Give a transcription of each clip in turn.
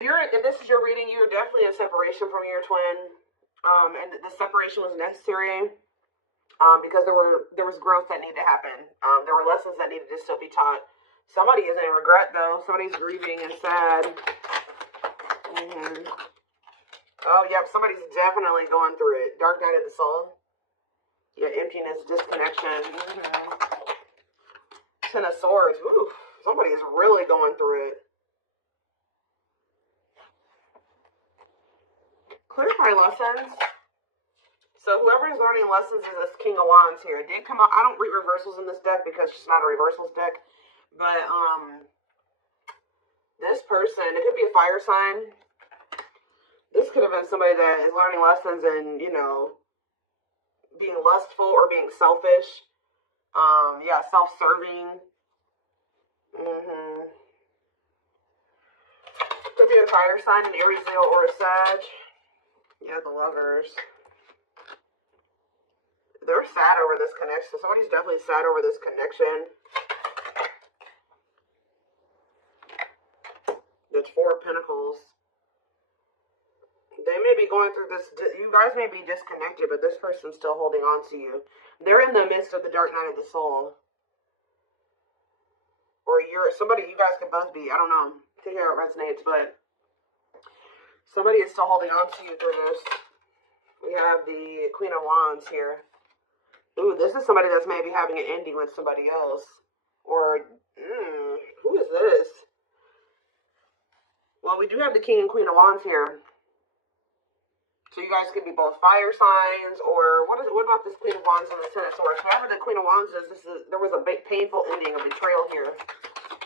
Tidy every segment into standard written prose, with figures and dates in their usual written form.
If this is your reading, you're definitely in separation from your twin, and the separation was necessary, because there was growth that needed to happen. There were lessons that needed to still be taught. Somebody is in regret though. Somebody's grieving and sad. Oh, yep. Somebody's definitely going through it. Dark night of the soul. Yeah, emptiness, disconnection. Ten of Swords. Ooh, somebody is really going through it. Clarify lessons. So whoever is learning lessons is this King of Wands here. It did come out. I don't read reversals in this deck because it's not a reversals deck. But this person, it could be a fire sign. This could have been somebody that is learning lessons and, being lustful or being selfish. Yeah, self-serving. Could be a fire sign, an Aries, Leo, or a Sag. Yeah, the Lovers. They're sad over this connection. Somebody's definitely sad over this connection. The Four of Pentacles. They may be going through this. You guys may be disconnected, but this person's still holding on to you. They're in the midst of the dark night of the soul. Or you're somebody, you guys could both be. I don't know. See how it resonates, but somebody is still holding on to you through this. We have the Queen of Wands here. Ooh, this is somebody that's maybe having an ending with somebody else. Or, who is this? Well, we do have the King and Queen of Wands here. So you guys could be both fire signs, or what about this Queen of Wands and the Ten of Swords? Whatever the Queen of Wands is, there was a big painful ending, a betrayal here.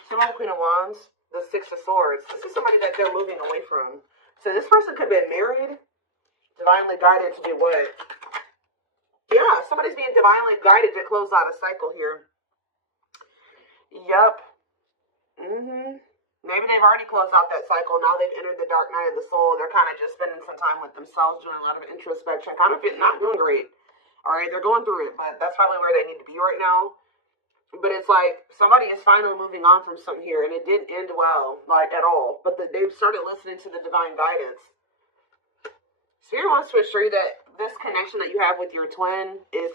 See about the Queen of Wands? The Six of Swords. This is somebody that they're moving away from. So this person could have been married, divinely guided to do what? Yeah, somebody's being divinely guided to close out a cycle here. Yup. Maybe they've already closed out that cycle. Now they've entered the dark night of the soul. They're kind of just spending some time with themselves, doing a lot of introspection, kind of not doing great. All right, they're going through it, but that's probably where they need to be right now. But it's like somebody is finally moving on from something here, and it didn't end well, like at all. But they've started listening to the divine guidance. Spirit wants to assure you that this connection that you have with your twin is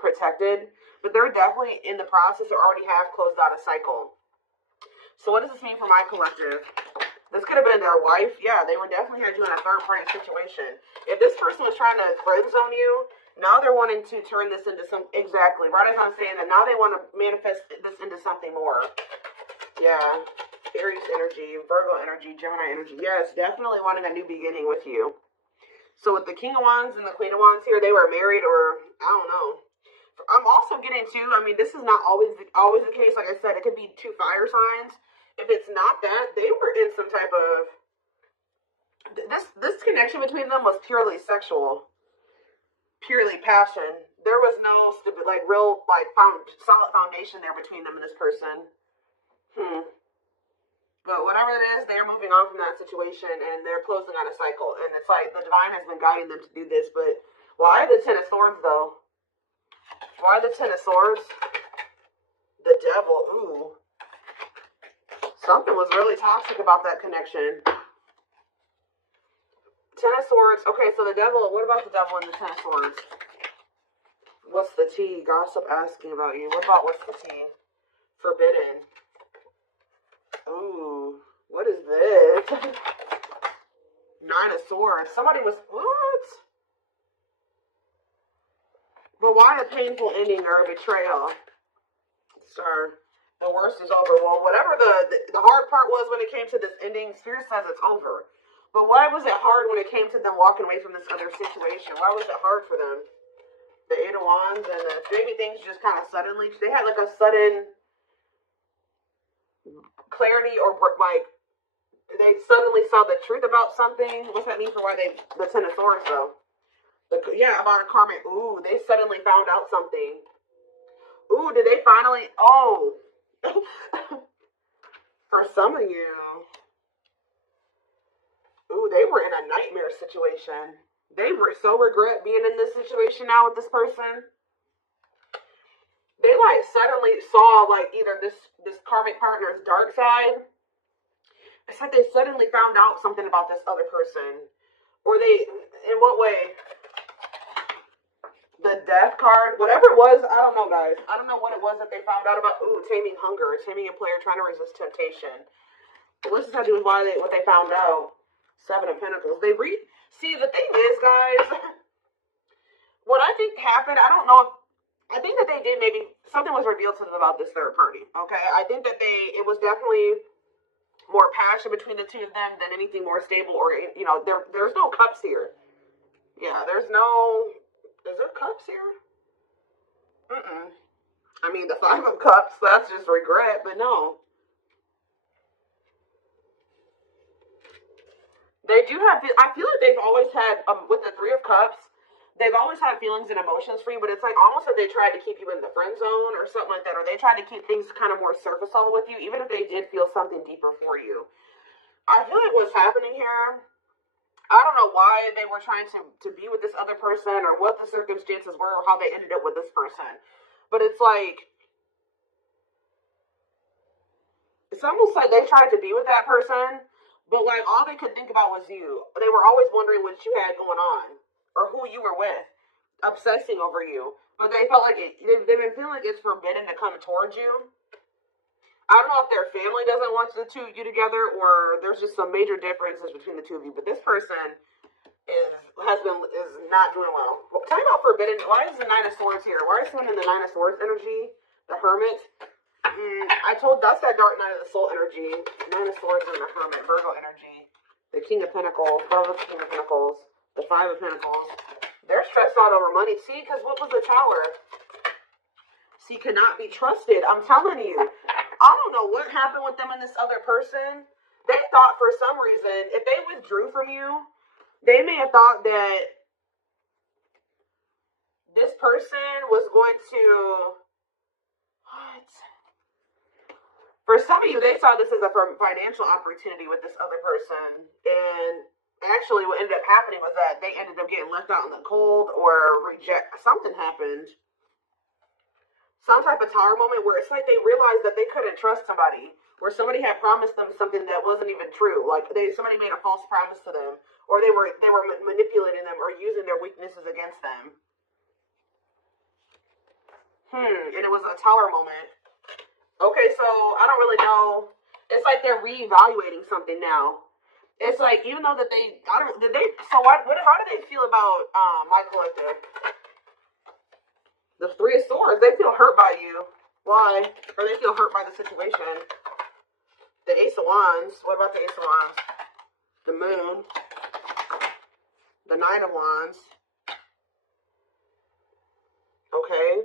protected, but they're definitely in the process or already have closed out a cycle. So what does this mean for my collective? This could have been their wife. Yeah, they were definitely had you in a third-party situation. If this person was trying to friend zone you, now they're wanting to turn this into some... Exactly. Right as I'm saying that, now they want to manifest this into something more. Yeah. Aries energy, Virgo energy, Gemini energy. Yes, definitely wanting a new beginning with you. So with the King of Wands and the Queen of Wands here, they were married or... I don't know. I'm also getting to... I mean, this is not always the case. Like I said, it could be two fire signs. If it's not that, they were in some type of... This connection between them was purely sexual. Purely passion. There was no real solid foundation there between them and this person. But whatever it is, they're moving on from that situation and they're closing out a cycle. And it's like the divine has been guiding them to do this. But why the Ten of Swords though? Why the Ten of Swords? The Devil. Ooh. Something was really toxic about that connection. Ten of Swords. Okay, so the Devil. What about the Devil and the Ten of Swords? What's the tea? Gossip asking about you. What about what's the tea? Forbidden. Ooh. What is this? Nine of Swords. Somebody was... What? But why a painful ending or a betrayal? Sir. The worst is over. Well, whatever the hard part was when it came to this ending, Spirit says it's over. But why was it hard when it came to them walking away from this other situation? Why was it hard for them? The Eight of Wands and maybe things just kind of suddenly, they had like a sudden clarity or like, they suddenly saw the truth about something. What's that mean for why the Ten of Swords though? Yeah, about a karmic. Ooh, they suddenly found out something. Ooh, did they finally, oh. For some of you. Ooh, they were in a nightmare situation. They were so regret being in this situation now with this person. They like suddenly saw like either this karmic partner's dark side. It's like they suddenly found out something about this other person. Or they, in what way? The death card, whatever it was, I don't know, guys. I don't know what it was that they found out about. Ooh, taming hunger, taming a player trying to resist temptation. What's this have to do with what they found out? Seven of Pentacles. See, the thing is, guys, what I think happened, I don't know if, I think that they did maybe, something was revealed to them about this third party, okay? I think that it was definitely more passion between the two of them than anything more stable, or, there's no cups here. Yeah, there's no, is there cups here? I mean, the Five of Cups, that's just regret, but no. They do have, I feel like they've always had, with the Three of Cups, they've always had feelings and emotions for you, but it's like almost like they tried to keep you in the friend zone or something like that, or they tried to keep things kind of more surface level with you, even if they did feel something deeper for you. I feel like what's happening here, I don't know why they were trying to be with this other person or what the circumstances were or how they ended up with this person. But it's like, it's almost like they tried to be with that person, but like all they could think about was you. They were always wondering what you had going on or who you were with, obsessing over you. But they felt like they've been feeling like it's forbidden to come towards you. I don't know if their family doesn't want the two of you together, or there's just some major differences between the two of you. But this person is not doing well. Tell me about forbidden. Why is the Nine of Swords here? Why is someone in the Nine of Swords energy? The Hermit. That's that dark night of the soul energy. Nine of Swords and the Hermit, Virgo energy. The King of Pentacles, King of Pentacles, the Five of Pentacles. They're stressed out over money. See, because what was the Tower? See, cannot be trusted. I'm telling you. I don't know what happened with them and this other person. They thought for some reason, if they withdrew from you, they may have thought that this person was going to... What? For some of you, they saw this as a financial opportunity with this other person. And actually what ended up happening was that they ended up getting left out in the cold or something happened. Some type of Tower moment where it's like they realized that they couldn't trust somebody, where somebody had promised them something that wasn't even true. Like somebody made a false promise to them, or they were manipulating them or using their weaknesses against them. And it was a Tower moment. Okay, so I don't really know. It's like they're reevaluating something now. It's like even though that how do they feel about my collective? The Three of Swords, they feel hurt by you. Why? Or they feel hurt by the situation. The Ace of Wands. What about the Ace of Wands? The Moon. The Nine of Wands. Okay.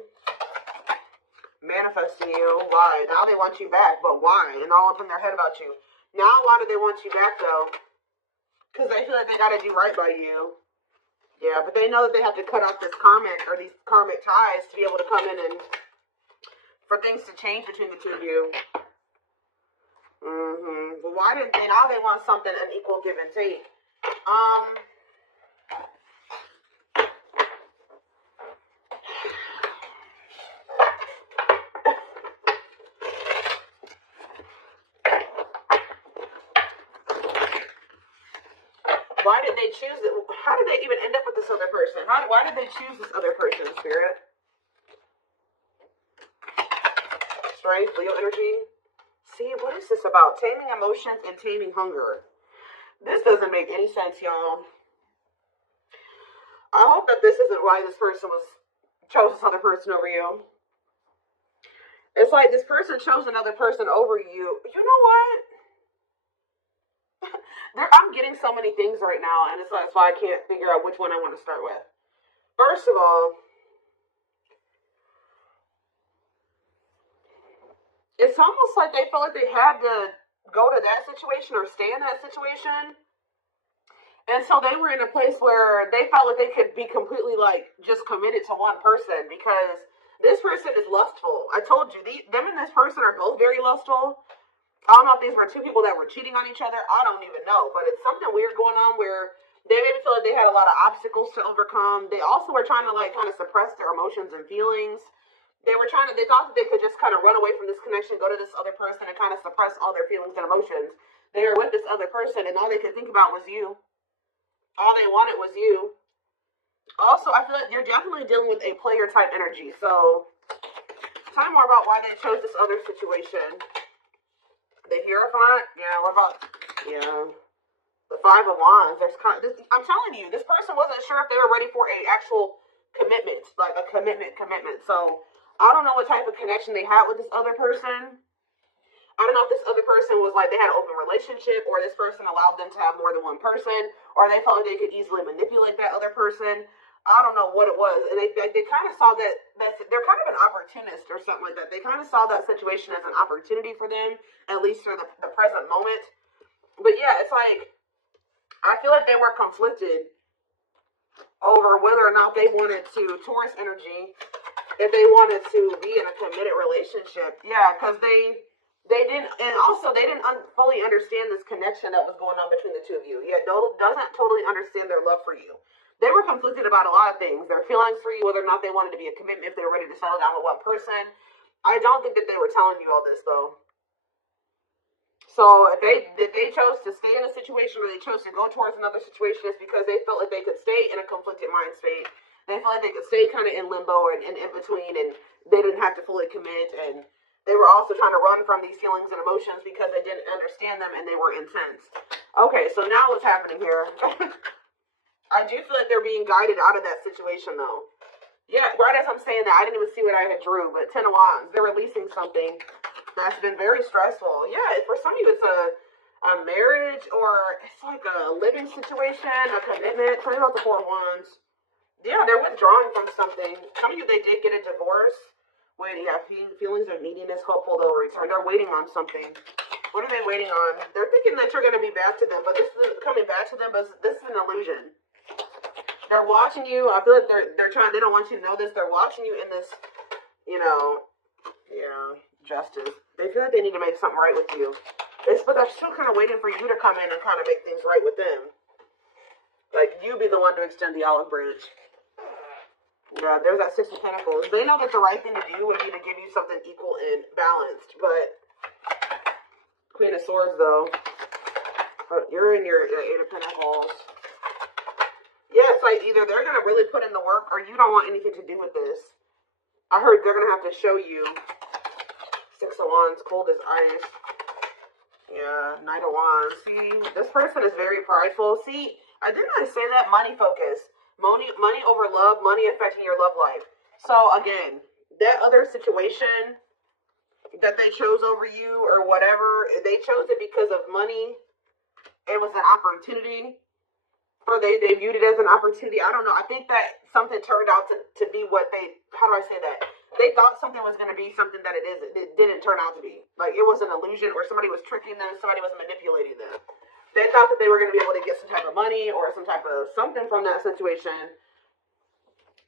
Manifesting you. Why? Now they want you back. But why? And all up in their head about you. Now why do they want you back, though? Because they feel like they got to do right by you. Yeah, but they know that they have to cut off these karmic ties to be able to come in and for things to change between the two of you. But why didn't they? Now they want something, an equal give and take. Why did they choose it? How did they even end up with this other person? Why did they choose this other person, Spirit? Strength, Leo energy. See, what is this about? Taming emotions and taming hunger. This doesn't make any sense, y'all. I hope that this isn't why this person chose this other person over you. It's like this person chose another person over you. You know what? I'm getting so many things right now, and that's why I can't figure out which one I want to start with. First of all, it's almost like they felt like they had to go to that situation or stay in that situation. And so they were in a place where they felt like they could be completely just committed to one person because this person is lustful. I told you, them and this person are both very lustful. I don't know if these were two people that were cheating on each other. I don't even know. But it's something weird going on where they made me feel like they had a lot of obstacles to overcome. They also were trying to kind of suppress their emotions and feelings. They thought that they could just kind of run away from this connection, go to this other person and kind of suppress all their feelings and emotions. They were with this other person, and all they could think about was you. All they wanted was you. Also, I feel like you're definitely dealing with a player type energy. So, tell me more about why they chose this other situation. The Hierophant? Yeah, what about... Yeah. The Five of Wands. I'm telling you, this person wasn't sure if they were ready for a actual commitment. Like a commitment. So, I don't know what type of connection they had with this other person. I don't know if this other person was like they had an open relationship, or this person allowed them to have more than one person, or they felt like they could easily manipulate that other person. I don't know what it was. And they kind of saw that they're kind of an opportunist or something like that. They kind of saw that situation as an opportunity for them, at least for the present moment. But yeah, it's like, I feel like they were conflicted over whether or not they wanted to, Taurus energy, if they wanted to be in a committed relationship. Yeah, because they didn't, and also they didn't fully understand this connection that was going on between the two of you. Yeah, doesn't totally understand their love for you. They were conflicted about a lot of things. Their feelings for you, whether or not they wanted to be a commitment, if they were ready to settle down with one person. I don't think that they were telling you all this, though. So if they chose to stay in a situation, or they chose to go towards another situation, it's because they felt like they could stay in a conflicted mind state. They felt like they could stay kind of in limbo and in between, and they didn't have to fully commit. And they were also trying to run from these feelings and emotions because they didn't understand them and they were intense. Okay, so now what's happening here? I do feel like they're being guided out of that situation, though. Yeah, right as I'm saying that, I didn't even see what I had drew, but Ten of Wands, they're releasing something that's been very stressful. Yeah, for some of you, it's a marriage, or it's like a living situation, a commitment. Tell me about the Four of Wands. Yeah, they're withdrawing from something. Some of you, they did get a divorce. Waiting, yeah, feelings of neediness, hopeful they'll return. They're waiting on something. What are they waiting on? They're thinking that you're going to be back to them, but this isn't coming back to them, but this is an illusion. They're watching you. I feel like they're trying. They don't want you to know this. They're watching you in this, justice. They feel like they need to make something right with you. But they're still kind of waiting for you to come in and kind of make things right with them. Like, you be the one to extend the olive branch. Yeah, there's that Six of Pentacles. They know that the right thing to do would be to give you something equal and balanced, but Queen of Swords, though. You're in your Eight of Pentacles. Yeah, it's like either they're going to really put in the work, or you don't want anything to do with this. I heard they're going to have to show you. Six of Wands, cold as ice. Yeah, Knight of Wands. See, this person is very prideful. See, didn't I say that? Money focus. Money over love, money affecting your love life. So, again, that other situation that they chose over you or whatever, they chose it because of money. It was an opportunity. Or they viewed it as an opportunity. I don't know. I think that something turned out to be what how do I say that? They thought something was going to be something that it isn't. It didn't turn out to be. Like, it was an illusion, or somebody was tricking them, somebody was manipulating them. They thought that they were going to be able to get some type of money or some type of something from that situation,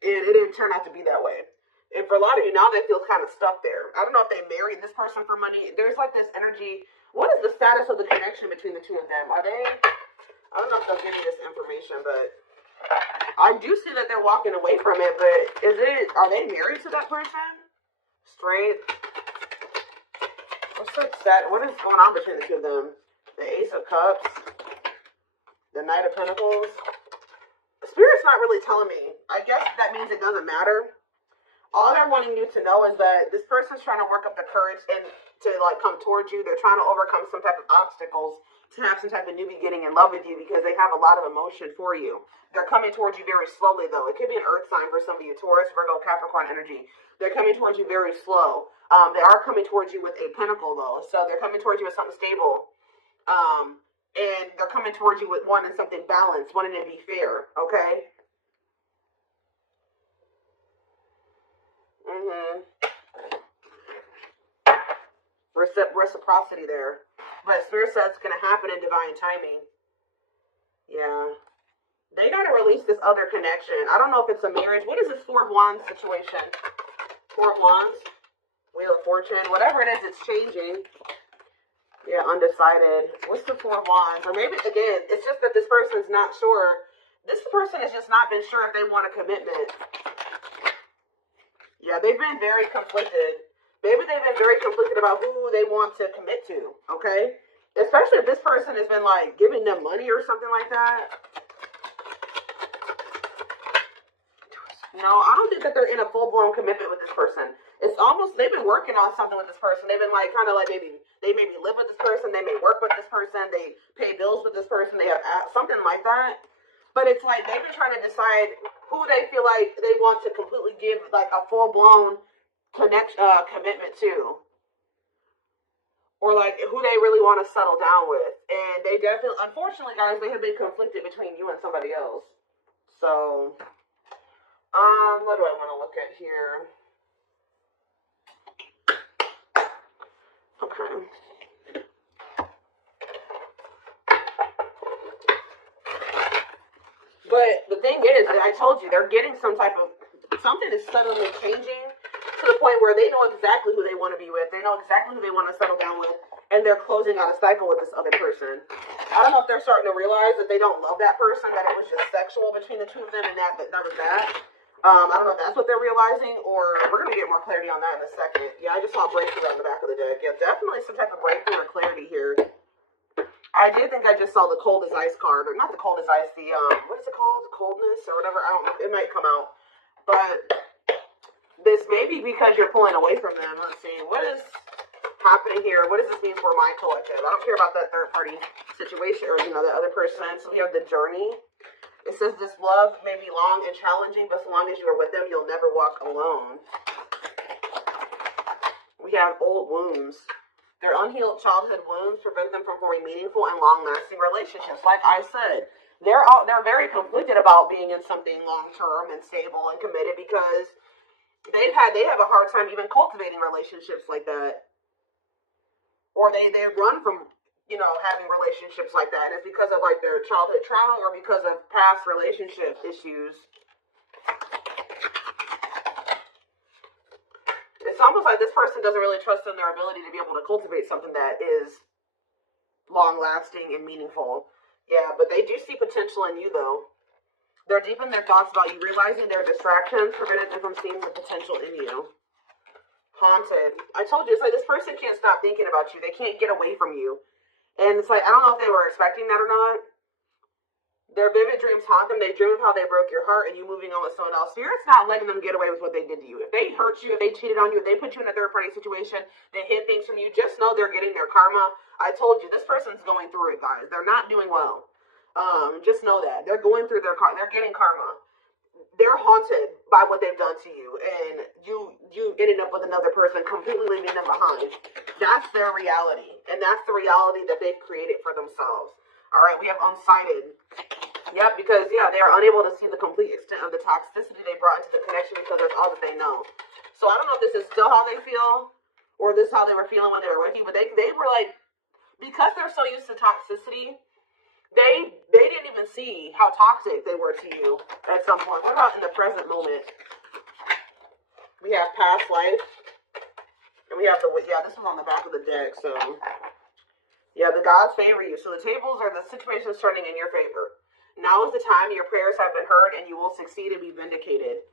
and it didn't turn out to be that way. And for a lot of you, now they feel kind of stuck there. I don't know if they married this person for money. There's like this energy. What is the status of the connection between the two of them? Are they... I don't know if they'll give you this information, but I do see that they're walking away from it, but are they married to that person? Straight? What is going on between the two of them? The Ace of Cups? The Knight of Pentacles? Spirit's not really telling me. I guess that means it doesn't matter. All they're wanting you to know is that this person's trying to work up the courage and to like come towards you. They're trying to overcome some type of obstacles to have some type of new beginning in love with you, because they have a lot of emotion for you. They're coming towards you very slowly, though. It could be an earth sign for some of you, Taurus, Virgo, Capricorn energy. They're coming towards you very slow. They are coming towards you with a pentacle, though. So they're coming towards you with something stable. And they're coming towards you with wanting something balanced, wanting to be fair, okay? Reciprocity there. But Spirit says it's going to happen in divine timing. Yeah. They got to release this other connection. I don't know if it's a marriage. What is this Four of Wands situation? Four of Wands? Wheel of Fortune? Whatever it is, it's changing. Yeah, undecided. What's the Four of Wands? Or maybe, again, it's just that this person's not sure. This person has just not been sure if they want a commitment. Yeah, they've been very conflicted. Maybe they've been very conflicted about who they want to commit to, okay? Especially if this person has been like giving them money or something like that. No, I don't think that they're in a full-blown commitment with this person. It's almost, they've been working on something with this person. They've been like, kind of like they maybe live with this person. They may work with this person. They pay bills with this person. They have something like that. But it's like they've been trying to decide who they feel like they want to completely give like a full-blown commitment to. Or like who they really want to settle down with. And they definitely, unfortunately, guys, they have been conflicted between you and somebody else. So, what do I want to look at here? Okay. But the thing is, I told you, they're getting some type of, something is suddenly changing to the point where they know exactly who they want to be with. They know exactly who they want to settle down with. And they're closing out a cycle with this other person. I don't know if they're starting to realize that they don't love that person, that it was just sexual between the two of them, and that was that. I don't know if that's what they're realizing, or we're going to get more clarity on that in a second. Yeah, I just saw breakthrough on the back of the deck. Yeah, definitely some type of breakthrough or clarity here. I did think I just saw the cold as ice card, or not the cold as ice, the, what is it called? Coldness, or whatever. I don't know. It might come out. But this may be because you're pulling away from them. Let's see. What is happening here? What does this mean for my collective? I don't care about that third party situation or, the other person. So we have the journey. It says this love may be long and challenging, but so long as you are with them, you'll never walk alone. We have old wounds. Their unhealed childhood wounds prevent them from forming meaningful and long-lasting relationships. Like I said, they're very conflicted about being in something long-term and stable and committed because they have a hard time even cultivating relationships like that. Or they run from, having relationships like that. And it's because of, like, their childhood trauma or because of past relationship issues. It's almost like this person doesn't really trust in their ability to be able to cultivate something that is long-lasting and meaningful. Yeah, but they do see potential in you, though. They're deep in their thoughts about you, realizing their distractions prevented them from seeing the potential in you. Haunted. I told you, it's like this person can't stop thinking about you. They can't get away from you. And it's like, I don't know if they were expecting that or not. Their vivid dreams haunt them. They dream of how they broke your heart and you moving on with someone else. Spirit's not letting them get away with what they did to you. If they hurt you, if they cheated on you, if they put you in a third-party situation, they hid things from you, just know they're getting their karma. I told you, this person's going through it, guys. They're not doing well. Just know that. They're going through their karma. They're getting karma. They're haunted by what they've done to you, and you ended up with another person, completely leaving them behind. That's their reality, and that's the reality that they've created for themselves. All right, we have unsighted. Yep, because, they are unable to see the complete extent of the toxicity they brought into the connection because that's all that they know. So I don't know if this is still how they feel, or this is how they were feeling when they were with you, but they were like, because they're so used to toxicity, They didn't even see how toxic they were to you at some point. What about in the present moment? We have past life. And we have this was on the back of the deck, so. Yeah, the gods favor you. So the situation is turning in your favor. Now is the time your prayers have been heard and you will succeed and be vindicated.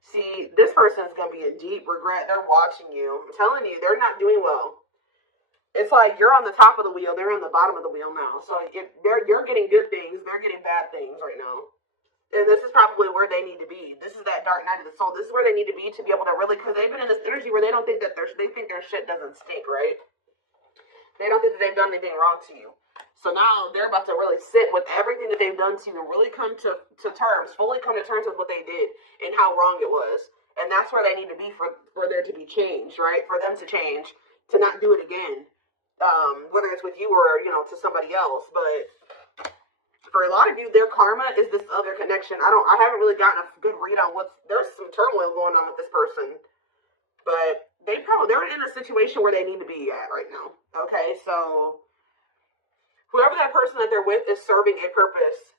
See, this person's going to be in deep regret. They're watching you. I'm telling you, they're not doing well. It's like you're on the top of the wheel. They're on the bottom of the wheel now. So you're getting good things. They're getting bad things right now. And this is probably where they need to be. This is that dark night of the soul. This is where they need to be to be able to really, because they've been in this energy where they don't think that they think their shit doesn't stink, right? They don't think that they've done anything wrong to you. So now they're about to really sit with everything that they've done to you and really come to terms, fully come to terms with what they did and how wrong it was. And that's where they need to be for there to be change, right? For them to change, to not do it again. Whether it's with you or, to somebody else. But for a lot of you, their karma is this other connection. I haven't really gotten a good read on there's some turmoil going on with this person. But they're in a situation where they need to be at right now. Okay, so whoever that person that they're with is serving a purpose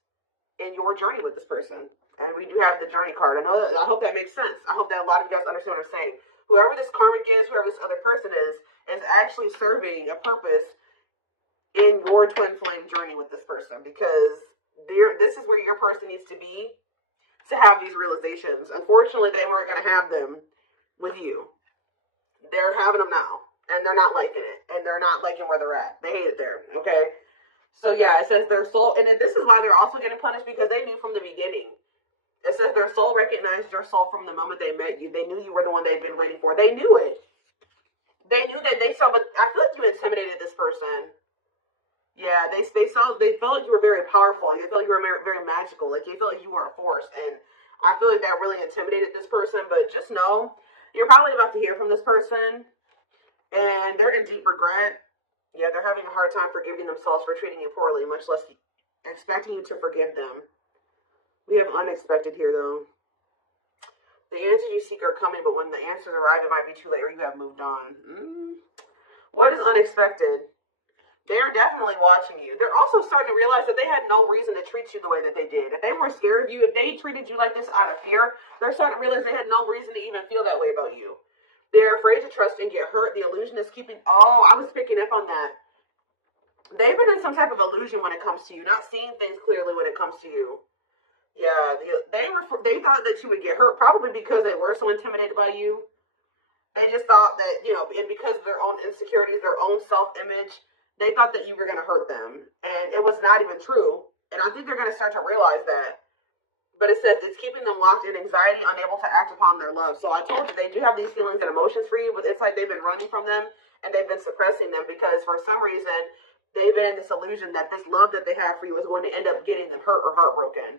in your journey with this person. And we do have the journey card. I hope that makes sense. I hope that a lot of you guys understand what I'm saying. Whoever this karmic is, whoever this other person is actually serving a purpose in your twin flame journey with this person, because this is where your person needs to be to have these realizations. Unfortunately, they weren't going to have them with you. They're having them now, and they're not liking it. and they're not liking where they're at. They hate it there, okay? So yeah, it says their soul, and this is why they're also getting punished, because they knew from the beginning. It says their soul recognized your soul from the moment they met you. They knew you were the one they'd been waiting for. They knew it. They knew that they saw, but I feel like you intimidated this person. Yeah, they felt like you were very powerful. They felt like you were very magical. Like they felt like you were a force, and I feel like that really intimidated this person. But just know, you're probably about to hear from this person, and they're in deep regret. Yeah, they're having a hard time forgiving themselves for treating you poorly, much less expecting you to forgive them. We have unexpected here, though. The answers you seek are coming, but when the answers arrive, it might be too late or you have moved on. What is unexpected? They're definitely watching you. They're also starting to realize that they had no reason to treat you the way that they did. If they were scared of you, if they treated you like this out of fear, they're starting to realize they had no reason to even feel that way about you. They're afraid to trust and get hurt. The illusion is keeping... Oh, I was picking up on that. They've been in some type of illusion when it comes to you, not seeing things clearly when it comes to you. Yeah, they thought that you would get hurt, probably because they were so intimidated by you. They just thought that, and because of their own insecurities, their own self-image, they thought that you were going to hurt them. And it was not even true. And I think they're going to start to realize that. But it says it's keeping them locked in anxiety, unable to act upon their love. So I told you, they do have these feelings and emotions for you, but it's like they've been running from them, and they've been suppressing them because for some reason, they've been in this illusion that this love that they have for you is going to end up getting them hurt or heartbroken.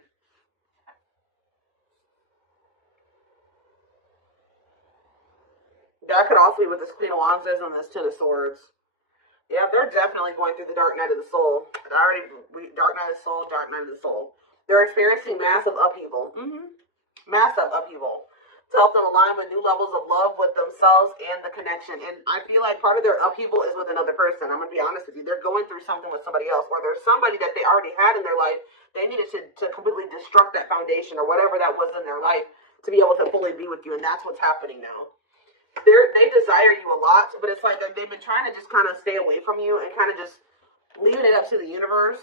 That could also be what this Queen of Wands is on this Ten of Swords. Yeah, they're definitely going through the dark night of the soul. Dark night of the soul, dark night of the soul. They're experiencing massive upheaval. Massive upheaval. To help them align with new levels of love with themselves and the connection. And I feel like part of their upheaval is with another person. I'm going to be honest with you. They're going through something with somebody else. Or there's somebody that they already had in their life. They needed to completely destruct that foundation or whatever that was in their life to be able to fully be with you. And that's what's happening now. They desire you a lot, but it's like they've been trying to just kind of stay away from you and kind of just leaving it up to the universe,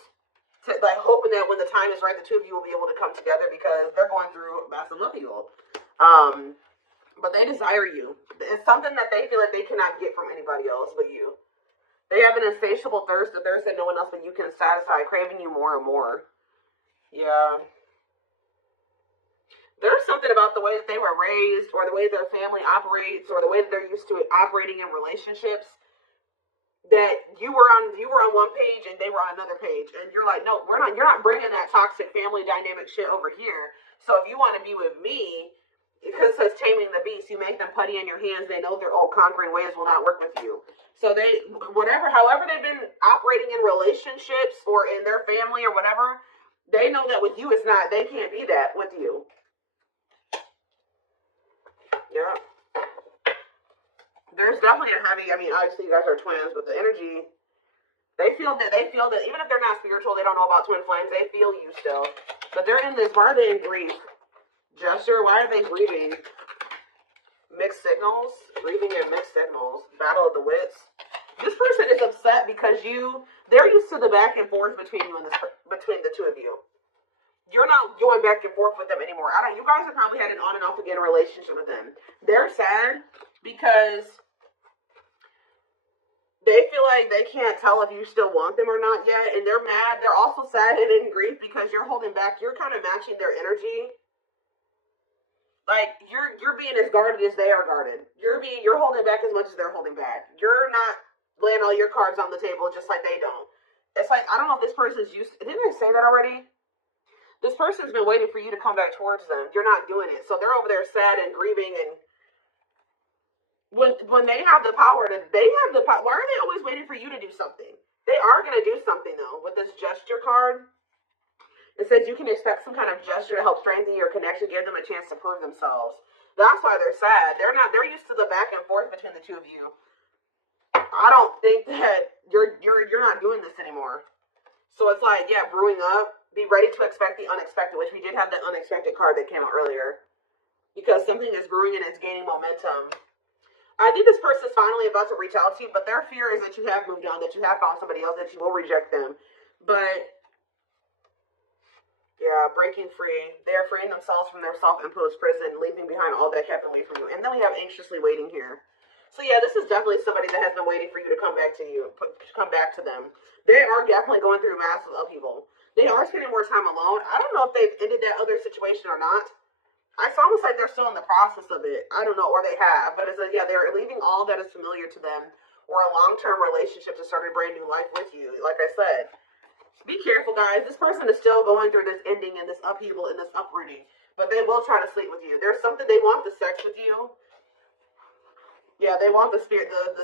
to like hoping that when the time is right, the two of you will be able to come together because they're going through massive upheaval. But they desire you. It's something that they feel like they cannot get from anybody else but you. They have an insatiable thirst, a thirst that no one else but you can satisfy, craving you more and more. Yeah. There's something about the way that they were raised or the way their family operates or the way that they're used to operating in relationships that you were on one page and they were on another page. And you're like, no, you're not bringing that toxic family dynamic shit over here. So if you want to be with me, because it says taming the beast, you make them putty in your hands. They know their old conquering ways will not work with you. So however they've been operating in relationships or in their family or whatever, they know that with you they can't be that with you. Yeah. There's definitely a heavy, obviously you guys are twins, but the energy, they feel that even if they're not spiritual, they don't know about twin flames, they feel you still. But they're in this, why are they in grief? Gesture, why are they grieving? Mixed signals, grieving and mixed signals, battle of the wits. This person is upset because they're used to the back and forth between between the two of you. You're not going back and forth with them anymore. You guys have probably had an on and off again relationship with them. They're sad because they feel like they can't tell if you still want them or not yet. And they're mad. They're also sad and in grief because you're holding back. You're kind of matching their energy. Like you're being as guarded as they are guarded. You're holding back as much as they're holding back. You're not laying all your cards on the table just like they don't. It's like, I don't know if this person's didn't I say that already? This person's been waiting for you to come back towards them. You're not doing it. So they're over there sad and grieving. And when they have the power, why are they always waiting for you to do something? They are going to do something, though. With this gesture card, it says you can expect some kind of gesture to help strengthen your connection, give them a chance to prove themselves. That's why they're sad. They're used to the back and forth between the two of you. I don't think that you're not doing this anymore. So it's like, yeah, brewing up. Be ready to expect the unexpected, which we did have that unexpected card that came out earlier. Because something is brewing and it's gaining momentum. I think this person is finally about to reach out to you, but their fear is that you have moved on, that you have found somebody else, that you will reject them. But, yeah, breaking free. They are freeing themselves from their self-imposed prison, leaving behind all that kept away from you. And then we have anxiously waiting here. So yeah, this is definitely somebody that has been waiting for you to come back to come back to them. They are definitely going through massive upheaval. They are spending more time alone. I don't know if they've ended that other situation or not. It's almost like they're still in the process of it. I don't know, or they have. But it's like, yeah, they're leaving all that is familiar to them or a long-term relationship to start a brand new life with you. Like I said, be careful, guys. This person is still going through this ending and this upheaval and this uprooting. But they will try to sleep with you. There's something they want the sex with you. Yeah, they want the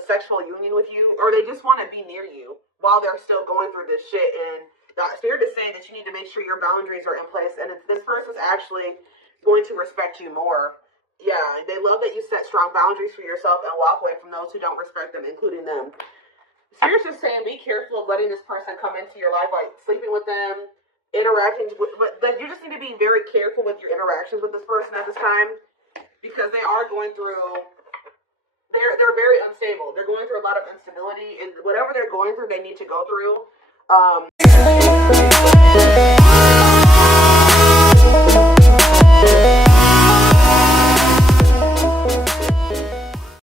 sexual union with you, or they just want to be near you while they're still going through this shit. And the spirit is saying that you need to make sure your boundaries are in place, and this person's actually going to respect you more. Yeah, they love that you set strong boundaries for yourself and walk away from those who don't respect them, including them. Spirit's just saying be careful of letting this person come into your life, like sleeping with them, interacting with, but you just need to be very careful with your interactions with this person at this time, because they are going through, they're very unstable. They're going through a lot of instability, and whatever they're going through, they need to go through.